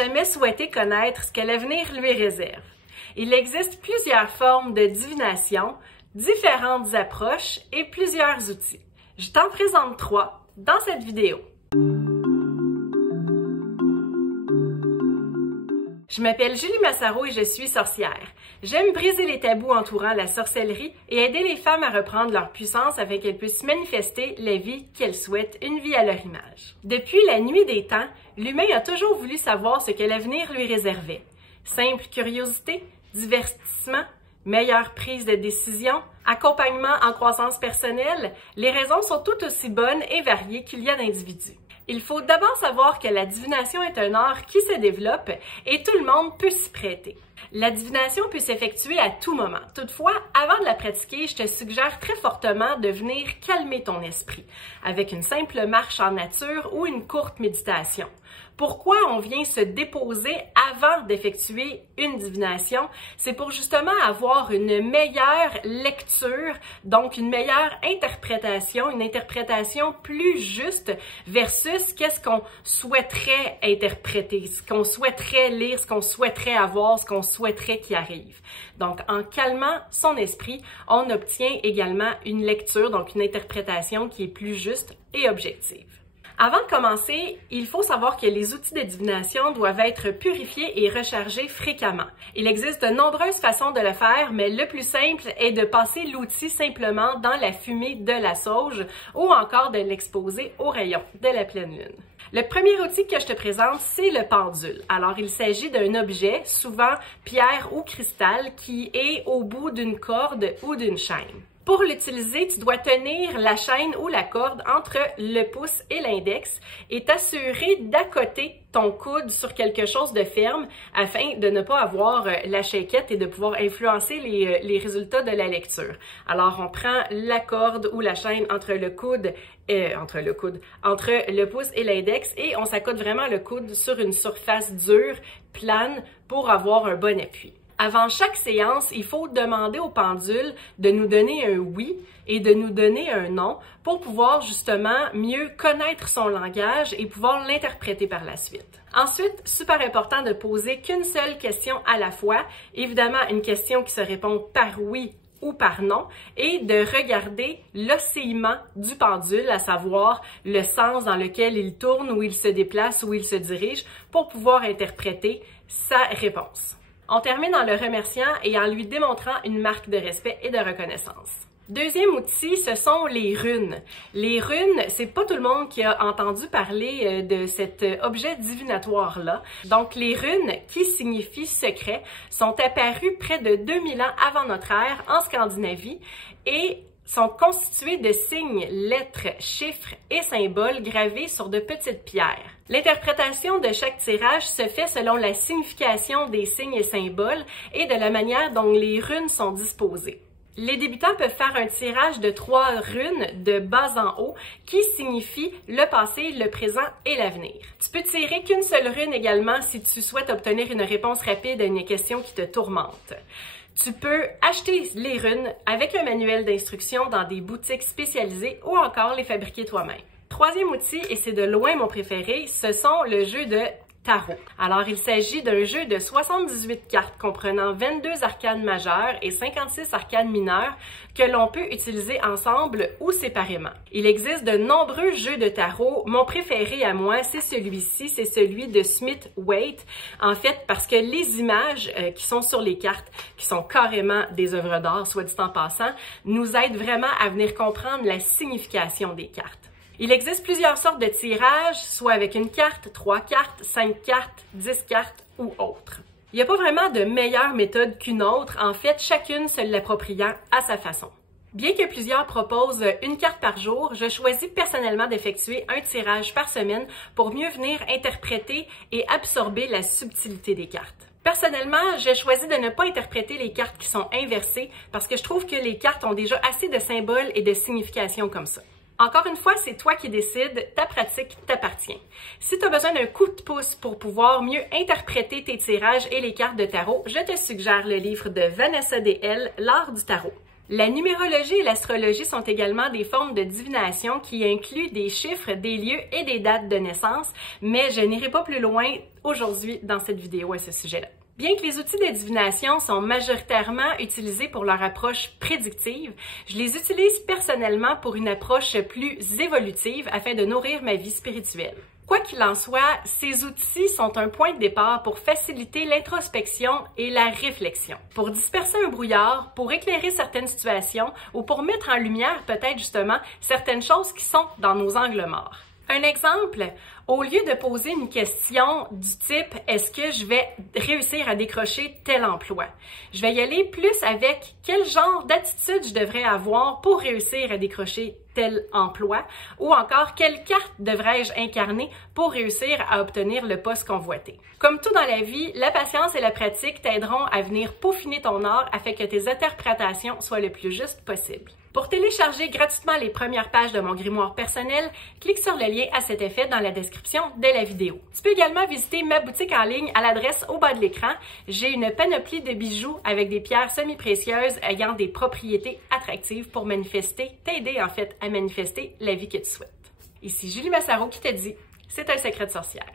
jamais souhaité connaître ce que l'avenir lui réserve. Il existe plusieurs formes de divination, différentes approches et plusieurs outils. Je t'en présente 3 dans cette vidéo. Je m'appelle Julie Massaro et je suis sorcière. J'aime briser les tabous entourant la sorcellerie et aider les femmes à reprendre leur puissance afin qu'elles puissent manifester la vie qu'elles souhaitent, une vie à leur image. Depuis la nuit des temps, l'humain a toujours voulu savoir ce que l'avenir lui réservait. Simple curiosité, divertissement, meilleure prise de décision, accompagnement en croissance personnelle, les raisons sont toutes aussi bonnes et variées qu'il y a d'individus. Il faut d'abord savoir que la divination est un art qui se développe et tout le monde peut s'y prêter. La divination peut s'effectuer à tout moment. Toutefois, avant de la pratiquer, je te suggère très fortement de venir calmer ton esprit avec une simple marche en nature ou une courte méditation. Pourquoi on vient se déposer avant d'effectuer une divination? C'est pour justement avoir une meilleure lecture, donc une meilleure interprétation, une interprétation plus juste versus qu'est-ce qu'on souhaiterait interpréter, ce qu'on souhaiterait lire, ce qu'on souhaiterait avoir, ce qu'on souhaiterait qu'il arrive. Donc, en calmant son esprit, on obtient également une lecture, donc une interprétation qui est plus juste et objective. Avant de commencer, il faut savoir que les outils de divination doivent être purifiés et rechargés fréquemment. Il existe de nombreuses façons de le faire, mais le plus simple est de passer l'outil simplement dans la fumée de la sauge ou encore de l'exposer aux rayons de la pleine lune. Le premier outil que je te présente, c'est le pendule. Alors, il s'agit d'un objet, souvent pierre ou cristal, qui est au bout d'une corde ou d'une chaîne. Pour l'utiliser, tu dois tenir la chaîne ou la corde entre le pouce et l'index et t'assurer d'accoter ton coude sur quelque chose de ferme afin de ne pas avoir la shakeette et de pouvoir influencer les résultats de la lecture. Alors, on prend la corde ou la chaîne entre le pouce et l'index et on s'accote vraiment le coude sur une surface dure, plane, pour avoir un bon appui. Avant chaque séance, il faut demander au pendule de nous donner un oui et de nous donner un non pour pouvoir justement mieux connaître son langage et pouvoir l'interpréter par la suite. Ensuite, super important de poser qu'une seule question à la fois, évidemment une question qui se répond par oui ou par non, et de regarder l'oscillement du pendule, à savoir le sens dans lequel il tourne, où il se déplace, où il se dirige, pour pouvoir interpréter sa réponse. On termine en le remerciant et en lui démontrant une marque de respect et de reconnaissance. Deuxième outil, ce sont les runes. Les runes, c'est pas tout le monde qui a entendu parler de cet objet divinatoire-là. Donc, les runes, qui signifient secret, sont apparues près de 2000 ans avant notre ère en Scandinavie et sont constitués de signes, lettres, chiffres et symboles gravés sur de petites pierres. L'interprétation de chaque tirage se fait selon la signification des signes et symboles et de la manière dont les runes sont disposées. Les débutants peuvent faire un tirage de 3 runes de bas en haut qui signifient le passé, le présent et l'avenir. Tu peux tirer qu'une seule rune également si tu souhaites obtenir une réponse rapide à une question qui te tourmente. Tu peux acheter les runes avec un manuel d'instruction dans des boutiques spécialisées ou encore les fabriquer toi-même. Troisième outil, et c'est de loin mon préféré, ce sont le jeu de tarot. Alors, il s'agit d'un jeu de 78 cartes comprenant 22 arcanes majeures et 56 arcanes mineures que l'on peut utiliser ensemble ou séparément. Il existe de nombreux jeux de tarot. Mon préféré à moi, c'est celui-ci, c'est celui de Smith-Waite. En fait, parce que les images qui sont sur les cartes, qui sont carrément des œuvres d'art, soit dit en passant, nous aident vraiment à venir comprendre la signification des cartes. Il existe plusieurs sortes de tirages, soit avec une carte, 3 cartes, 5 cartes, 10 cartes ou autres. Il n'y a pas vraiment de meilleure méthode qu'une autre, en fait, chacune se l'appropriant à sa façon. Bien que plusieurs proposent une carte par jour, je choisis personnellement d'effectuer un tirage par semaine pour mieux venir interpréter et absorber la subtilité des cartes. Personnellement, j'ai choisi de ne pas interpréter les cartes qui sont inversées parce que je trouve que les cartes ont déjà assez de symboles et de significations comme ça. Encore une fois, c'est toi qui décides, ta pratique t'appartient. Si tu as besoin d'un coup de pouce pour pouvoir mieux interpréter tes tirages et les cartes de tarot, je te suggère le livre de Vanessa DL, L'art du tarot. La numérologie et l'astrologie sont également des formes de divination qui incluent des chiffres, des lieux et des dates de naissance, mais je n'irai pas plus loin aujourd'hui dans cette vidéo à ce sujet-là. Bien que les outils de divination sont majoritairement utilisés pour leur approche prédictive, je les utilise personnellement pour une approche plus évolutive afin de nourrir ma vie spirituelle. Quoi qu'il en soit, ces outils sont un point de départ pour faciliter l'introspection et la réflexion, pour disperser un brouillard, pour éclairer certaines situations ou pour mettre en lumière peut-être justement certaines choses qui sont dans nos angles morts. Un exemple, au lieu de poser une question du type « Est-ce que je vais réussir à décrocher tel emploi? » Je vais y aller plus avec quel genre d'attitude je devrais avoir pour réussir à décrocher tel emploi ou encore quelle carte devrais-je incarner pour réussir à obtenir le poste convoité. Comme tout dans la vie, la patience et la pratique t'aideront à venir peaufiner ton art afin que tes interprétations soient le plus justes possible. Pour télécharger gratuitement les premières pages de mon grimoire personnel, clique sur le lien à cet effet dans la description de la vidéo. Tu peux également visiter ma boutique en ligne à l'adresse au bas de l'écran. J'ai une panoplie de bijoux avec des pierres semi-précieuses ayant des propriétés attractives pour t'aider en fait à manifester la vie que tu souhaites. Ici Julie Massaro qui te dit, c'est un secret de sorcière.